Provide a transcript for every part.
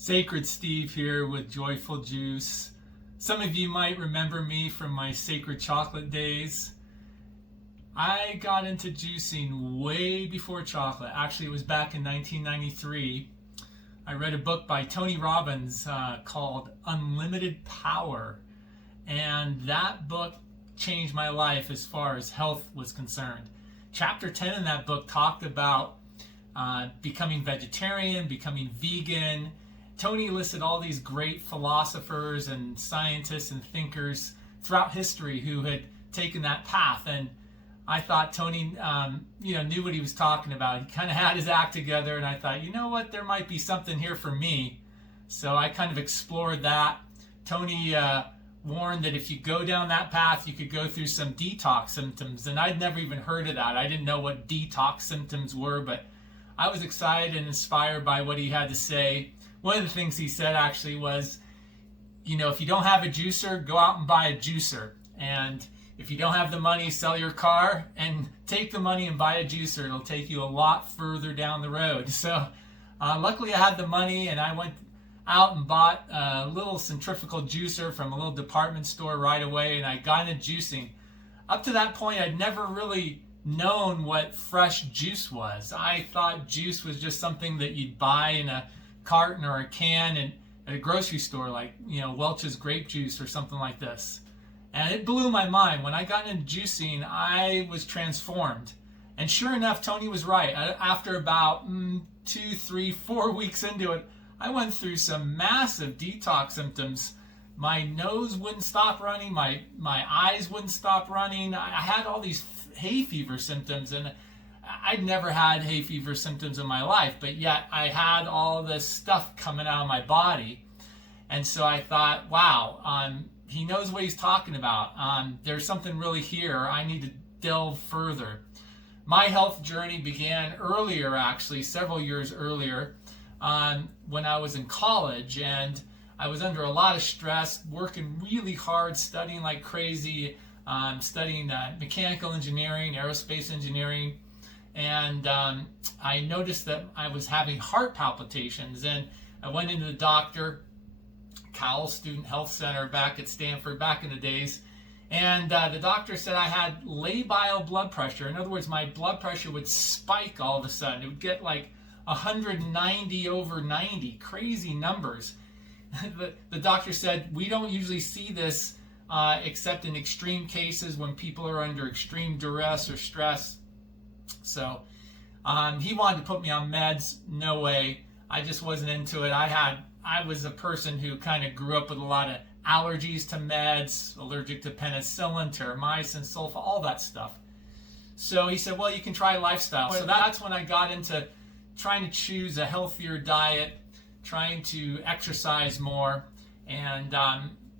Sacred Steve here with Joyful Juice. Some of you might remember me from my Sacred Chocolate days. I got into juicing way before chocolate. Actually, it was back in 1993. I read a book by Tony Robbins called Unlimited Power. And that book changed my life as far as health was concerned. Chapter 10 in that book talked about becoming vegetarian, becoming vegan. Tony listed all these great philosophers and scientists and thinkers throughout history who had taken that path. And I thought Tony, knew what he was talking about. He kind of had his act together, and I thought, you know what, there might be something here for me. So I kind of explored that. Tony warned that if you go down that path, you could go through some detox symptoms, and I'd never even heard of that. I didn't know what detox symptoms were, but I was excited and inspired by what he had to say. One of the things he said actually was, if you don't have a juicer, go out and buy a juicer. And if you don't have the money, sell your car and take the money and buy a juicer. It'll take you a lot further down the road. So luckily I had the money, and I went out and bought a little centrifugal juicer from a little department store right away, and I got into juicing. Up to that point, I'd never really known what fresh juice was. I thought juice was just something that you'd buy in a carton or a can at a grocery store, like Welch's grape juice or something like this. And it blew my mind. When I got into juicing, I was transformed. And sure enough, Tony was right. After about 2, 3, 4 weeks into it, I went through some massive detox symptoms. My nose wouldn't stop running, my eyes wouldn't stop running. I had all these hay fever symptoms, and I'd never had hay fever symptoms in my life, but yet I had all this stuff coming out of my body. And so I thought, wow, he knows what he's talking about. There's something really here. I need to delve further. My health journey began earlier, actually, several years earlier, when I was in college, and I was under a lot of stress, working really hard, studying like crazy, studying mechanical engineering, aerospace engineering. And I noticed that I was having heart palpitations, and I went into the doctor, Cowell Student Health Center back at Stanford back in the days, and the doctor said I had labile blood pressure. In other words, my blood pressure would spike all of a sudden. It would get like 190 over 90, crazy numbers. The doctor said, we don't usually see this except in extreme cases when people are under extreme duress or stress. So he wanted to put me on meds. No way. I just wasn't into it. I was a person who kind of grew up with a lot of allergies to meds, allergic to penicillin, terramycin, sulfa, all that stuff. So he said, well, you can try lifestyle. So that's when I got into trying to choose a healthier diet, trying to exercise more. And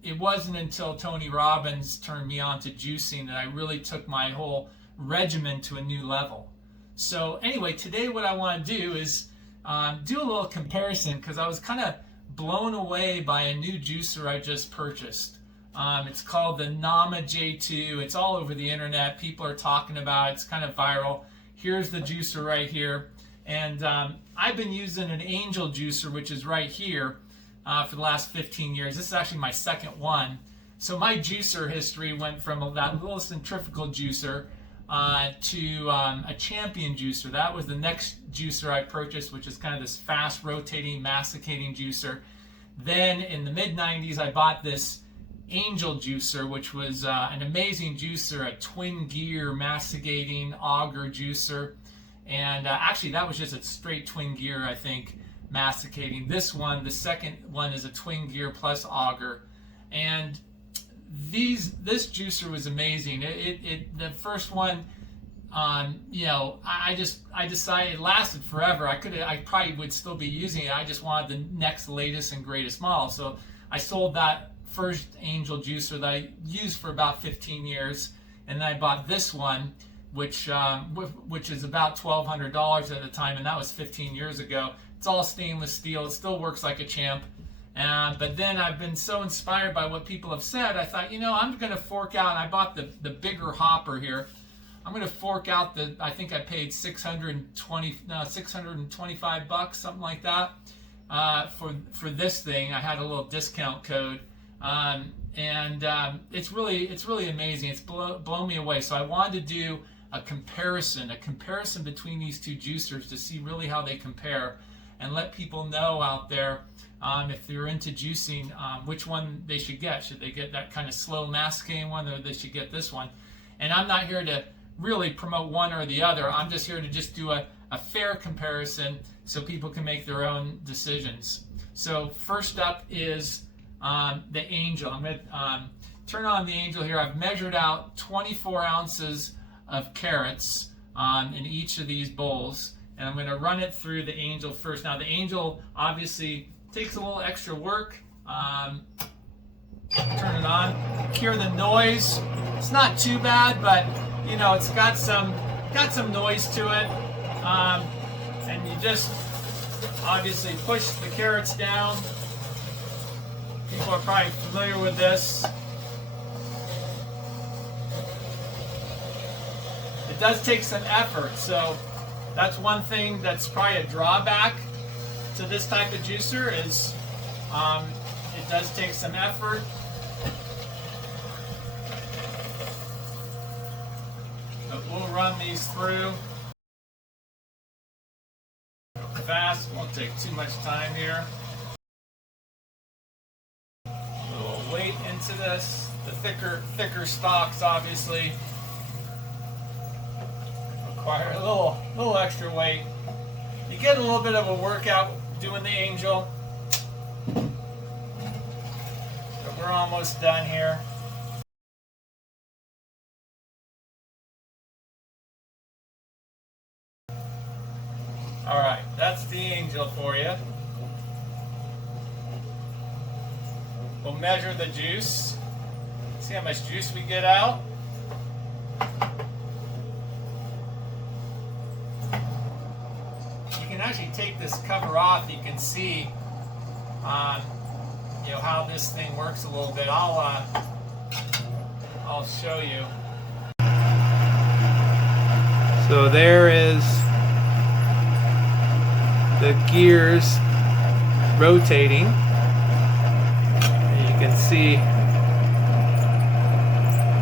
it wasn't until Tony Robbins turned me on to juicing that I really took my whole regimen to a new level. So anyway, today what I want to do is do a little comparison, because I was kind of blown away by a new juicer I just purchased. It's called the Nama J2. It's all over the internet. People are talking about it. It's kind of viral. Here's the juicer right here. And I've been using an Angel juicer, which is right here, for the last 15 years. This is actually my second one. So my juicer history went from that little centrifugal juicer to a Champion juicer. That was the next juicer I purchased, which is kind of this fast rotating, masticating juicer. Then in the mid-90s, I bought this Angel juicer, which was an amazing juicer, a twin gear masticating auger juicer. And actually, that was just a straight twin gear, I think, masticating. This one, the second one, is a twin gear plus auger. And this juicer was amazing. The first one, I decided it lasted forever. I probably would still be using it. I just wanted the next latest and greatest model. So I sold that first Angel juicer that I used for about 15 years, and then I bought this one, which is about $1,200 at the time, and that was 15 years ago. It's all stainless steel. It still works like a champ. But then I've been so inspired by what people have said, I thought, I'm going to fork out. I bought the bigger hopper here. I'm going to fork out I think I paid $625, something like that. for this thing. I had a little discount code, and it's really amazing. It's blown me away. So I wanted to do a comparison between these two juicers to see really how they compare, and let people know out there, if they're into juicing, which one they should get. Should they get that kind of slow masticating one, or they should get this one? And I'm not here to really promote one or the other. I'm just here to just do a fair comparison so people can make their own decisions. So first up is the Angel. I'm going to turn on the Angel here. I've measured out 24 ounces of carrots in each of these bowls, and I'm going to run it through the Angel first. Now the Angel obviously takes a little extra work. Turn it on. Hear the noise. It's not too bad, but you know, it's got some noise to it. And you just obviously push the carrots down. People are probably familiar with this. It does take some effort, so that's one thing that's probably a drawback to this type of juicer is it does take some effort. But we'll run these through fast. Won't take too much time here. We'll weight into this. The thicker stalks obviously require a little extra weight. You get a little bit of a workout doing the Angel. But we're almost done here. Alright, that's the Angel for you. We'll measure the juice. See how much juice we get out. You can actually take this cover off. You can see you know, how this thing works a little bit. I'll show you. So there is the gears rotating. You can see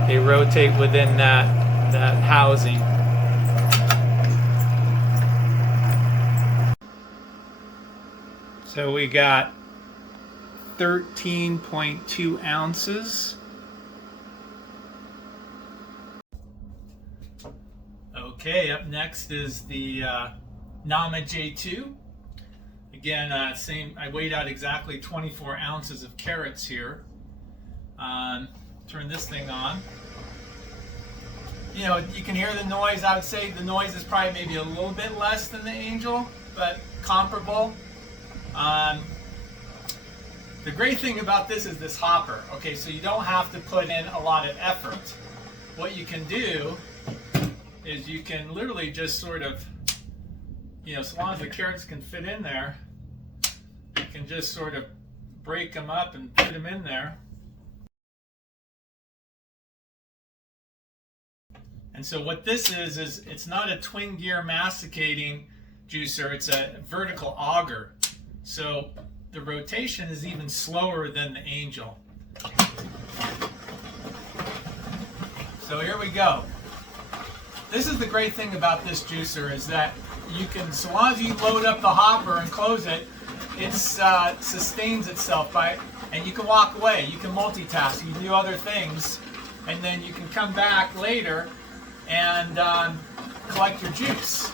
they rotate within that housing. So we got 13.2 ounces. Okay, up next is the Nama J2. Again, same. I weighed out exactly 24 ounces of carrots here. Turn this thing on. You know, you can hear the noise. I would say the noise is probably maybe a little bit less than the Angel, but comparable. The great thing about this is this hopper. Okay, so you don't have to put in a lot of effort. What you can do is you can literally just sort of, you know, as long as the carrots can fit in there, you can just sort of break them up and put them in there. And so what this is it's not a twin gear masticating juicer, it's a vertical auger. So the rotation is even slower than the Angel. So here we go. This is the great thing about this juicer is that you can, so long as you load up the hopper and close it, it sustains itself and you can walk away. You can multitask. You can do other things, and then you can come back later and collect your juice.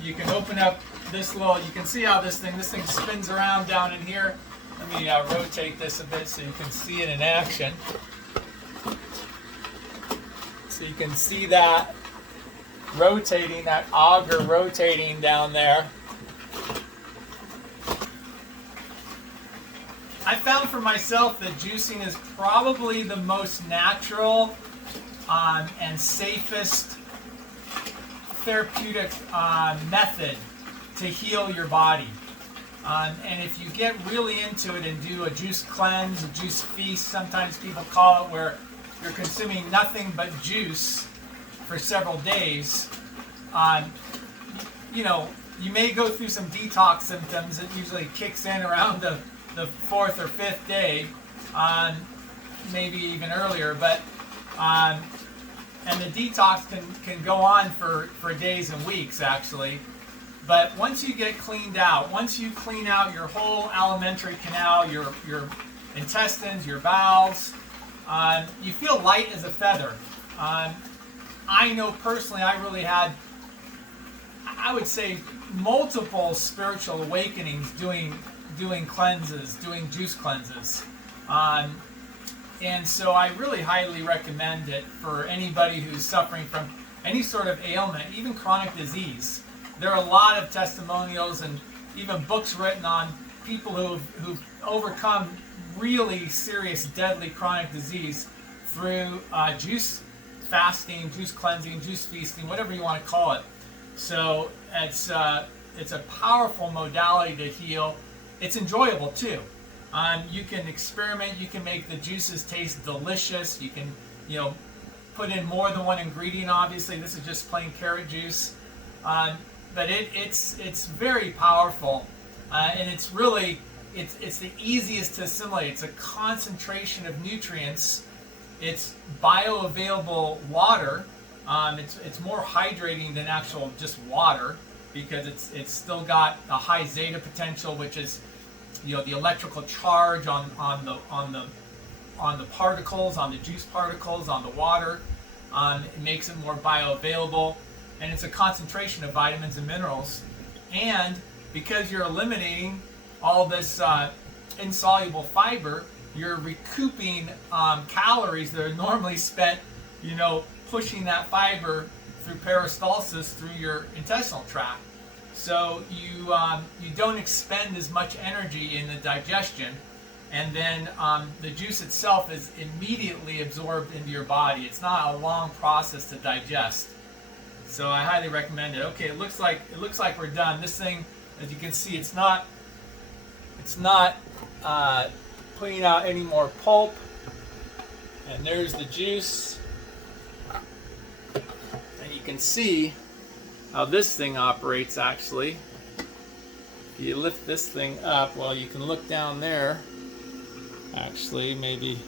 You can open up this little. You can see how this thing spins around down in here. Let me rotate this a bit so you can see it in action. So you can see that rotating, that auger rotating down there. I found for myself that juicing is probably the most natural and safest therapeutic method to heal your body. And if you get really into it and do a juice cleanse, a juice feast, sometimes people call it, where you're consuming nothing but juice for several days, you know, you may go through some detox symptoms. It usually kicks in around the fourth or fifth day, maybe even earlier. But and the detox can go on for days and weeks actually. But once you get cleaned out, once you clean out your whole alimentary canal, your intestines, your bowels, you feel light as a feather. I know personally I really had, I would say, multiple spiritual awakenings doing cleanses, doing juice cleanses. And so I really highly recommend it for anybody who's suffering from any sort of ailment, even chronic disease. There are a lot of testimonials and even books written on people who've overcome really serious, deadly chronic disease through juice fasting, juice cleansing, juice feasting, whatever you want to call it. So it's a powerful modality to heal. It's enjoyable too. You can experiment. You can make the juices taste delicious. You can, put in more than one ingredient. Obviously, this is just plain carrot juice, but it's very powerful, and it's really it's the easiest to assimilate. It's a concentration of nutrients. It's bioavailable water. It's more hydrating than actual just water because it's still got a high zeta potential, which is the electrical charge on the particles, on the juice particles, on the water. It makes it more bioavailable, and it's a concentration of vitamins and minerals. And because you're eliminating all this insoluble fiber, you're recouping calories that are normally spent, pushing that fiber through peristalsis through your intestinal tract. So you don't expend as much energy in the digestion, and then the juice itself is immediately absorbed into your body. It's not a long process to digest. So I highly recommend it. Okay, it looks like we're done. This thing, as you can see, it's not putting out any more pulp. And there's the juice. And you can see how this thing operates actually. If you lift this thing up, well, you can look down there. Actually, maybe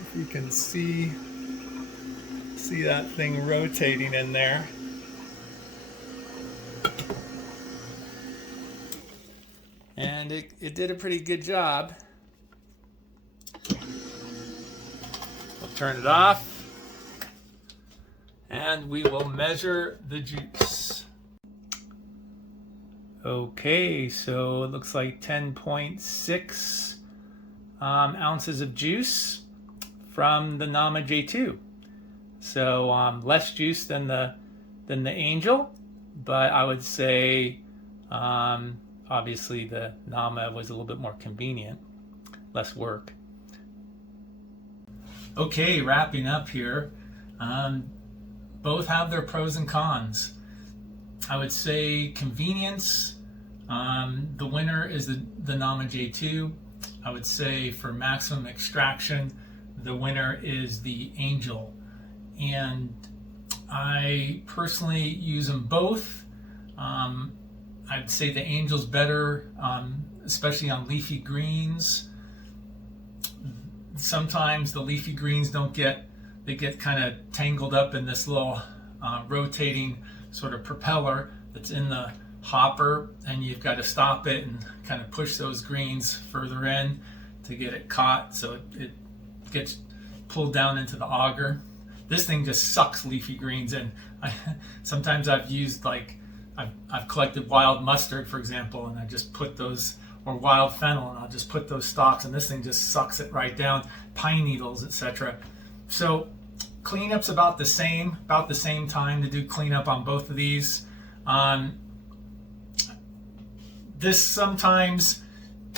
if you can see that thing rotating in there. And it did a pretty good job. We'll turn it off. And we will measure the juice. Okay, so it looks like 10.6 ounces of juice from the Nama J2. So less juice than the Angel, but I would say obviously the Nama was a little bit more convenient, less work. Okay, wrapping up here. Both have their pros and cons. I would say convenience, the winner is the Nama J2. I would say for maximum extraction, the winner is the Angel. And I personally use them both. I'd say the Angel's better, especially on leafy greens. Sometimes the leafy greens they get kind of tangled up in this little rotating sort of propeller that's in the hopper, and you've got to stop it and kind of push those greens further in to get it caught so it gets pulled down into the auger. This thing just sucks leafy greens in. Sometimes I've used I've collected wild mustard, for example, and I just put those, or wild fennel, and I'll just put those stalks, and this thing just sucks it right down. Pine needles, etc. So cleanup's about the same time to do cleanup on both of these. This sometimes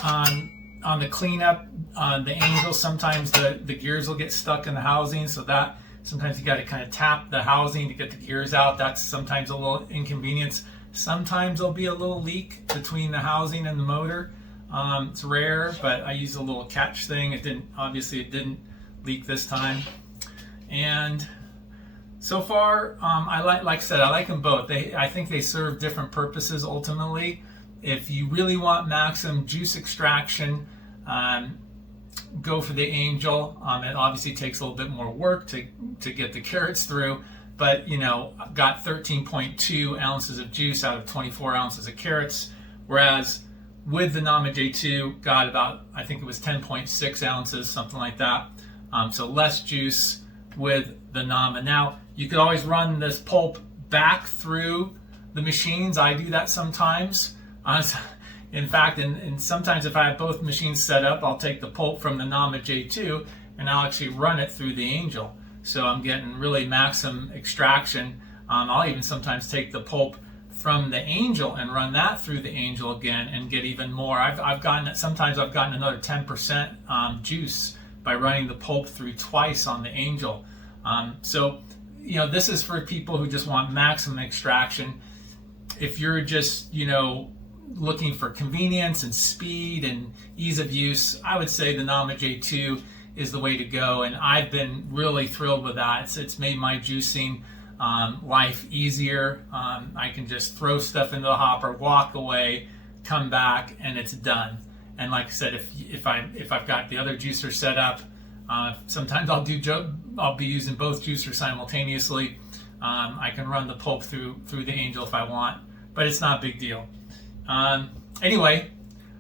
on the cleanup, the Angel, sometimes the gears will get stuck in the housing, so that sometimes you got to kind of tap the housing to get the gears out. That's sometimes a little inconvenience. Sometimes there'll be a little leak between the housing and the motor. It's rare, but I use a little catch thing. It didn't leak this time. And So far, like I said, I like them both. I think they serve different purposes ultimately. If you really want maximum juice extraction, go for the Angel. It obviously takes a little bit more work to get the carrots through, but got 13.2 ounces of juice out of 24 ounces of carrots, whereas with the Nama J2 got about, I think it was 10.6 ounces, something like that. So less juice with the Nama. Now, you could always run this pulp back through the machines. I do that sometimes. In fact, and sometimes if I have both machines set up, I'll take the pulp from the Nama J2 and I'll actually run it through the Angel. So I'm getting really maximum extraction. I'll even sometimes take the pulp from the Angel and run that through the Angel again and get even more. Sometimes I've gotten another 10% juice by running the pulp through twice on the Angel. So this is for people who just want maximum extraction. If you're just looking for convenience and speed and ease of use, I would say the Nama J2 is the way to go, and I've been really thrilled with that. It's made my juicing life easier. I can just throw stuff into the hopper, walk away, come back, and it's done. And like I said, if I've got the other juicer set up, sometimes I'll be using both juicers simultaneously. I can run the pulp through the Angel if I want, but it's not a big deal. Anyway,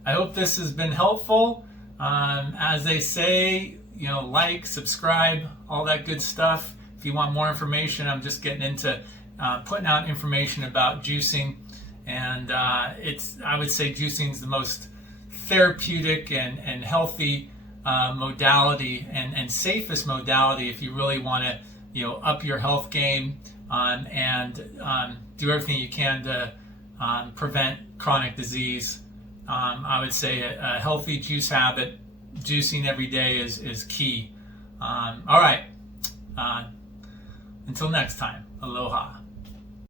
I hope this has been helpful. As they say, like, subscribe, all that good stuff. If you want more information, I'm just getting into putting out information about juicing, and I would say juicing is the most therapeutic and healthy modality and safest modality if you really want to up your health game and do everything you can to prevent chronic disease. I would say a healthy juice habit, juicing every day is key. All right. Until next time, aloha.